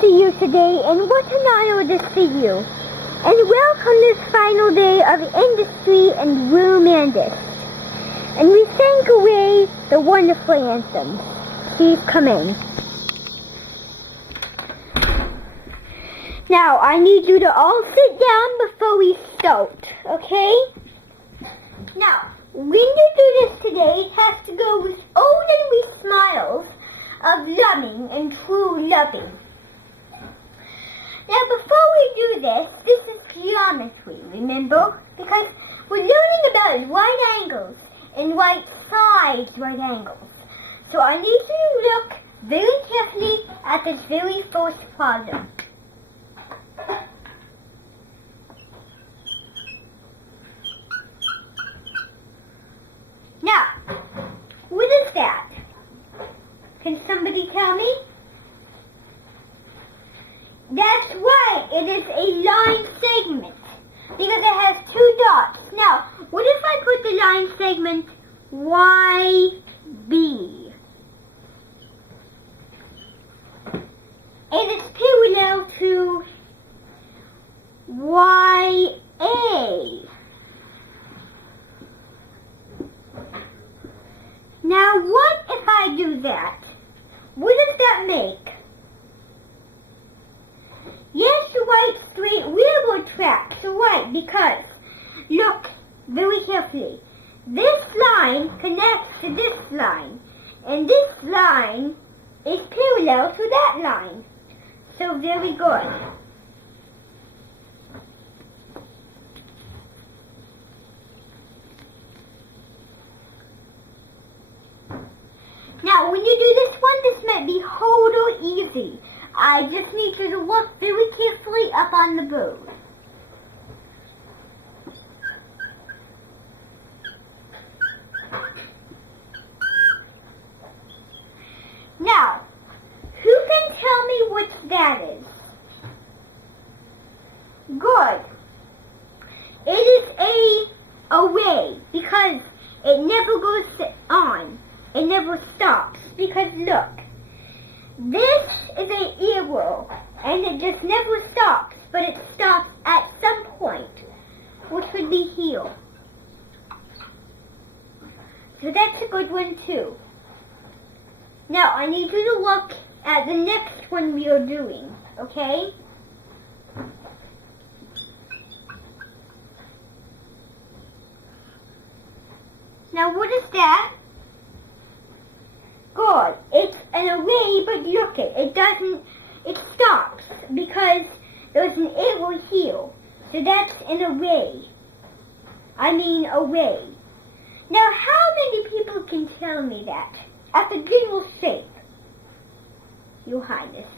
see you today, and what an honor to see you. And welcome this final day of industry and romance. And we sang away the wonderful anthem. Please come in. Now, I need you to all sit down before we start, okay? Now, when you do this today, it has to go with ordinary smiles of loving and true loving. Now, before we do this is geometry, remember? Because we're learning about right angles and right sides right angles. So I need you to look very carefully at this very first problem. Now, what is that? Can somebody tell me? That's right, it is a line segment because it has two dots. Now, what if I put the line segment YB? And it's parallel to YA. Now, what if I do that? What does that make? Yes, right straight railroad tracks, right, because, look very carefully. This line connects to this line, and this line is parallel to that line. So very good. Now, when you do this one, this might be hard or easy. I just need you to look very carefully up on the board. Now, who can tell me what that is? Good. It is a array because it never goes on. It never stops because look, this is an arrow and it just never stops, but it stops at some point, which would be here. So that's a good one too. Now I need you to look at the next one we are doing, okay? Now what is that? Good. It's an array, but look it stops because there's an arrow here. So that's an array. I mean array. Now how many people can tell me that? At the general shape, Your Highness.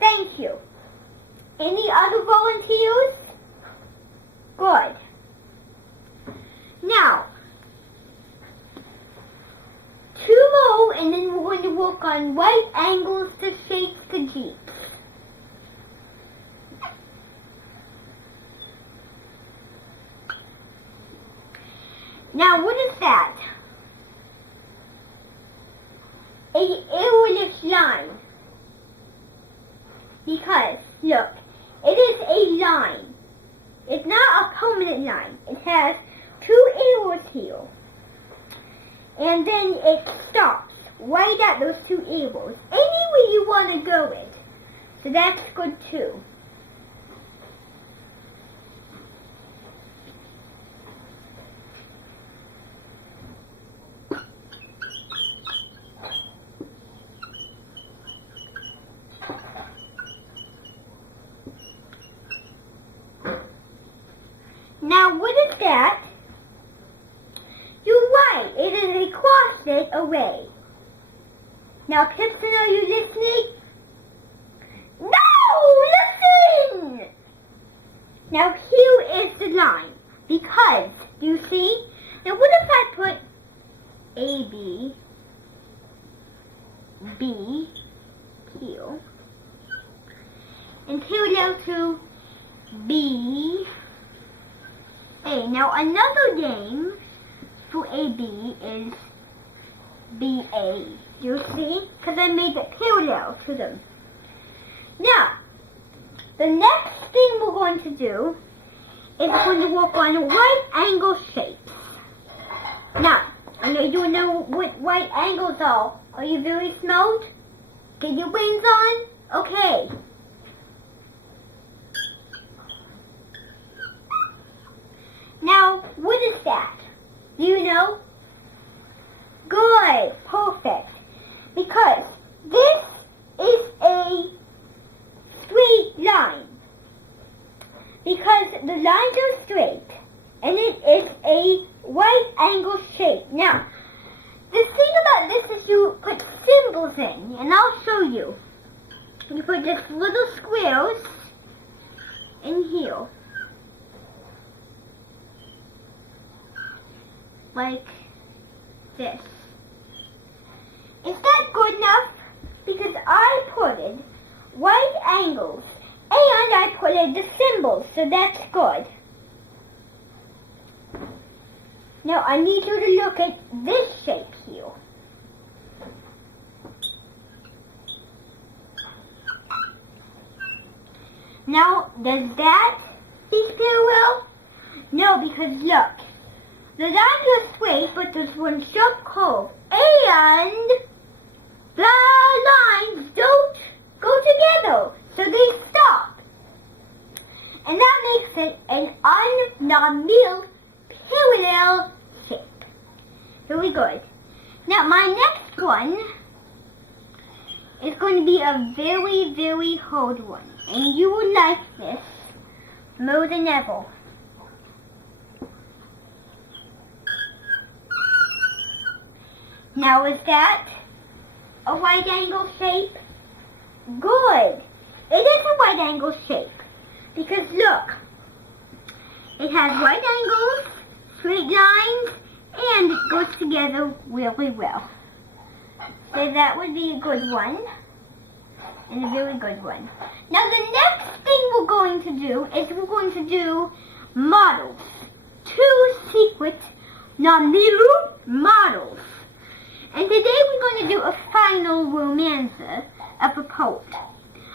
Thank you. Any other volunteers? Good. Now, two more, and then we're going to work on right angles to shape the Jeeps. Now, what is that? A arrowless line. Because, look, it is a line. It's not a permanent line. It has two arrows here. And then it stops right at those two arrows. Anywhere you want to go it. So that's good too. Now what is that? You're right, it is a cross-set array. Now, Clifton, are you listening? No! Listen! Now, here is the line. Because, you see? Now, what if I put AB, B, here, and parallel to B, A. Now, another name for AB is BA. You see? Because I made it parallel to them. Now, the next thing we're going to do is we're going to work on right angle shapes. Now, I know you know what right angles are. Are you very smart? Get your wings on? Okay. Now, what is that? Do you know? Good. Perfect. Because this is a straight line. Because the lines are straight. And it is a right angle shape. Now, the thing about this is you put symbols in. And I'll show you. You put just little squares in here. Like this. Is that good enough? Because I put in right angles and I put in the symbols, so that's good. Now I need you to look at this shape here. Now, does that see parallel? No, because look. The lines are straight, but there's one sharp curve. And the lines don't go together, so they stop. And that makes it an unnormal parallel shape. Very good. Now, my next one is going to be a very, very hard one. And you will like this more than ever. Now, is that a right angle shape? Good. It is a right angle shape. Because look, it has right angles, straight lines, and it goes together really well. So that would be a good one. And a very good one. Now, the next thing we're going to do is we're going to do models. 2 secret non-mirror models. And today we're going to do a final romancer of a poet,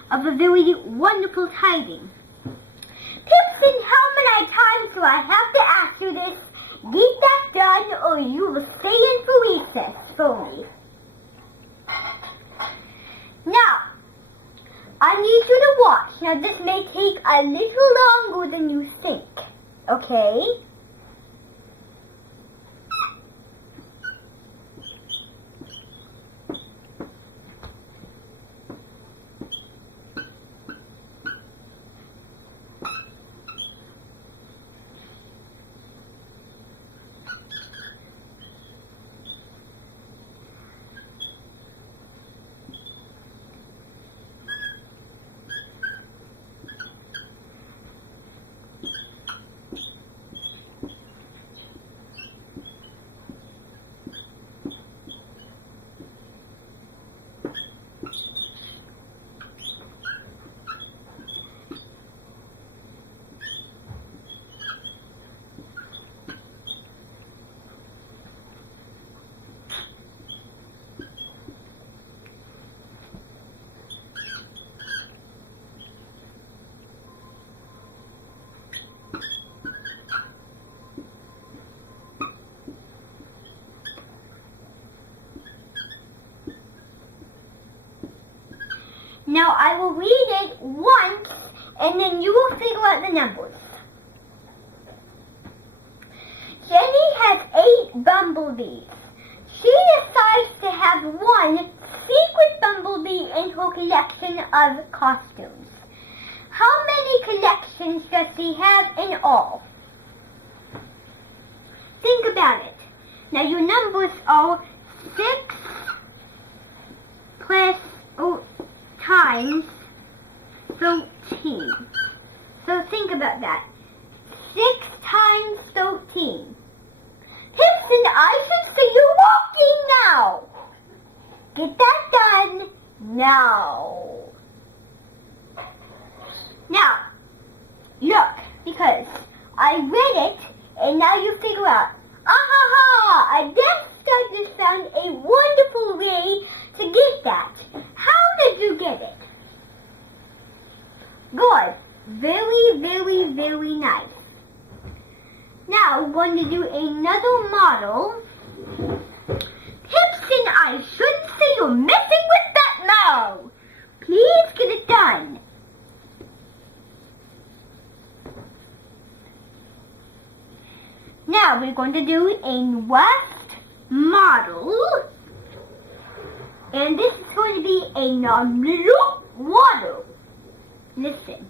of a very wonderful tiding. Pipson, how many times do I have to ask you this? Get that done or you will stay in for recess for me. Now, I need you to watch. Now this may take a little longer than you think, okay? Now I will read it once and then you will figure out the numbers. Jenny has 8 bumblebees. She decides to have one secret bumblebee in her collection of costumes. How many collections does she have in all? Think about it. Now your numbers are 6 plus times 13. So think about that. 6 times 13. Pipson, I should see you walking now. Get that done now. Now, look, because I read it and now you figure out. I just found a wonderful way to get that. How did you get it? model. Pipson, I shouldn't say you're messing with that now. Please get it done. Now we're going to do a West model. And this is going to be a little water. Listen.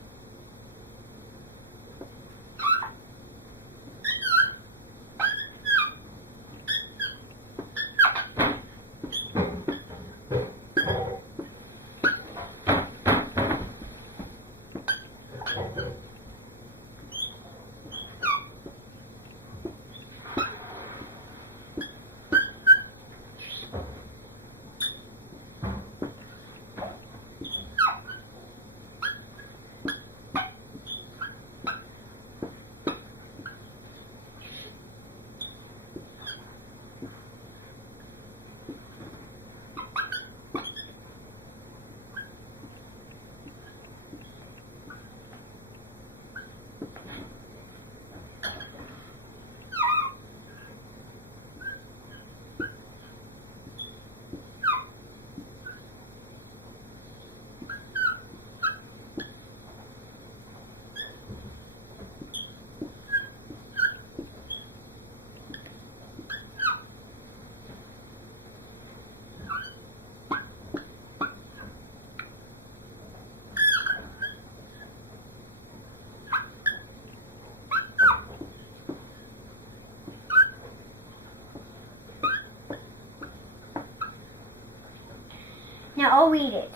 Now I'll read it.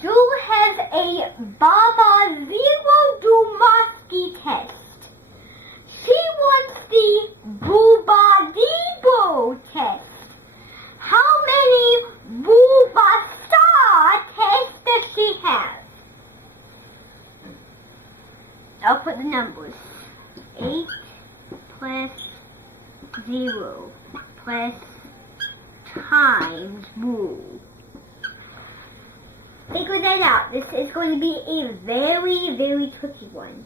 Jewel has a Baba Zero Dumaski test. She wants the Boobadibo test. How many Boobasa tests does she have? I'll put the numbers. 8 plus 0 plus times Boo. Figure that out. This is going to be a very, very tricky one.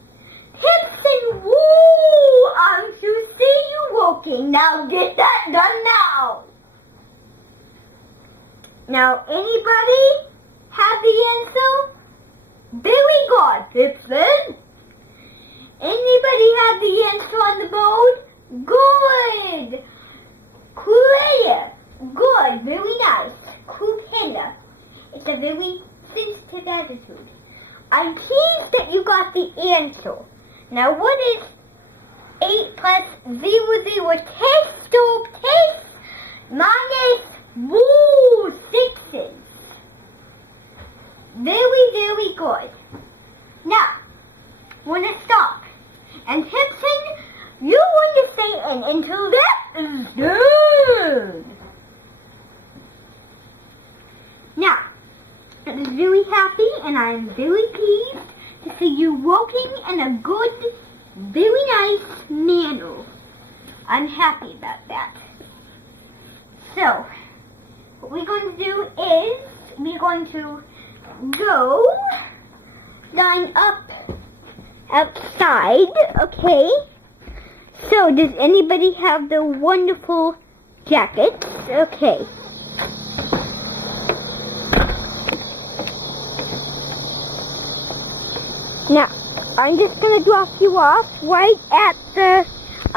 Pipson, woo! You see you working. Now get that done now. Now, anybody have the answer? Very good, Pipson. Anybody have the answer on the board? Good. Clear. Good. Very nice. Kupilla. It's a very sensitive attitude. I'm pleased that you got the answer. Now what is 8 plus 0 test minus 6s? Very, very good. Now, want to stop. And Pipson, you want to say an until that is done. Now, I'm very happy and I'm very pleased to see you working in a good, very nice manner. I'm happy about that. So, what we're going to do is we're going to go line up outside, okay? So, does anybody have the wonderful jackets? Okay. Now, I'm just going to drop you off right at the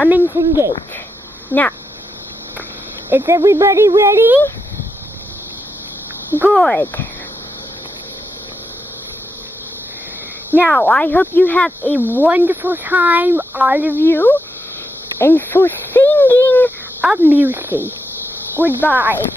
Minton gate. Now, is everybody ready? Good. Now, I hope you have a wonderful time, all of you, and for singing of music. Goodbye.